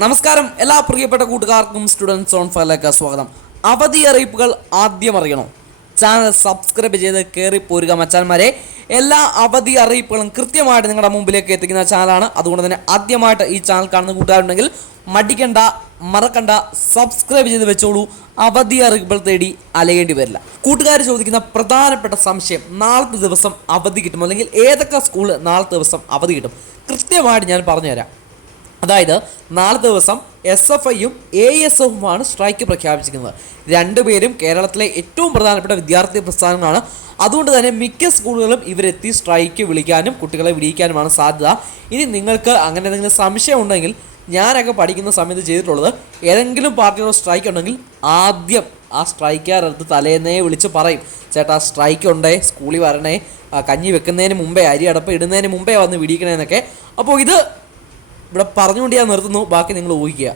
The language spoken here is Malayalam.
നമസ്കാരം എല്ലാ പ്രിയപ്പെട്ട കൂട്ടുകാർക്കും സ്റ്റുഡൻസ് ഓൺ ഫയറിലേക്ക് സ്വാഗതം. അവധി അറിയിപ്പുകൾ ആദ്യം അറിയണോ? ചാനൽ സബ്സ്ക്രൈബ് ചെയ്ത് കയറി പോരുക മച്ചാന്മാരെ. എല്ലാ അവധി അറിയിപ്പുകളും കൃത്യമായിട്ട് നിങ്ങളുടെ മുമ്പിലേക്ക് എത്തിക്കുന്ന ചാനലാണ്. അതുകൊണ്ട് തന്നെ ആദ്യമായിട്ട് ഈ ചാനൽ കാണുന്ന കൂട്ടുകാരുണ്ടെങ്കിൽ മടിക്കണ്ട, മറക്കണ്ട, സബ്സ്ക്രൈബ് ചെയ്ത് വെച്ചോളൂ. അവധി അറിയിപ്പുകൾ തേടി അലയേണ്ടി വരില്ല. കൂട്ടുകാർ ചോദിക്കുന്ന പ്രധാനപ്പെട്ട സംശയം, നാളത്തെ ദിവസം അവധി കിട്ടുമോ, അല്ലെങ്കിൽ ഏതൊക്കെ സ്കൂള് നാളത്തെ ദിവസം അവധി കിട്ടും, കൃത്യമായിട്ട് ഞാൻ പറഞ്ഞുതരാം. അതായത് നാളെ ദിവസം SFIയും ASFുമാണ് സ്ട്രൈക്ക് പ്രഖ്യാപിച്ചിരിക്കുന്നത്. രണ്ടുപേരും കേരളത്തിലെ ഏറ്റവും പ്രധാനപ്പെട്ട വിദ്യാർത്ഥി പ്രസ്ഥാനങ്ങളാണ്. അതുകൊണ്ട് തന്നെ മിക്ക സ്കൂളുകളും ഇവരെത്തി സ്ട്രൈക്ക് വിളിക്കാനും കുട്ടികളെ വിടിയിക്കാനുമാണ് സാധ്യത. ഇനി നിങ്ങൾക്ക് അങ്ങനെ എന്തെങ്കിലും സംശയം ഉണ്ടെങ്കിൽ, ഞാനൊക്കെ പഠിക്കുന്ന സമയത്ത് ചെയ്തിട്ടുള്ളത്, ഏതെങ്കിലും പാർട്ടിയുടെ സ്ട്രൈക്ക് ഉണ്ടെങ്കിൽ ആദ്യം ആ സ്ട്രൈക്കാരടുത്ത് തലേന്നേ വിളിച്ച് പറയും, ചേട്ടാ സ്ട്രൈക്ക് ഉണ്ടേ, സ്കൂളിൽ വരണേ, കഞ്ഞി വെക്കുന്നതിന് മുമ്പേ, അരി അടപ്പ് ഇടുന്നതിന് മുമ്പേ വന്ന് വിടിയിക്കണേന്നൊക്കെ. അപ്പോൾ ഇത് ഇവിടെ പറഞ്ഞുകൊണ്ട് ഞാൻ നിർത്തുന്നു. ബാക്കി നിങ്ങൾ ഊഹിക്കുക.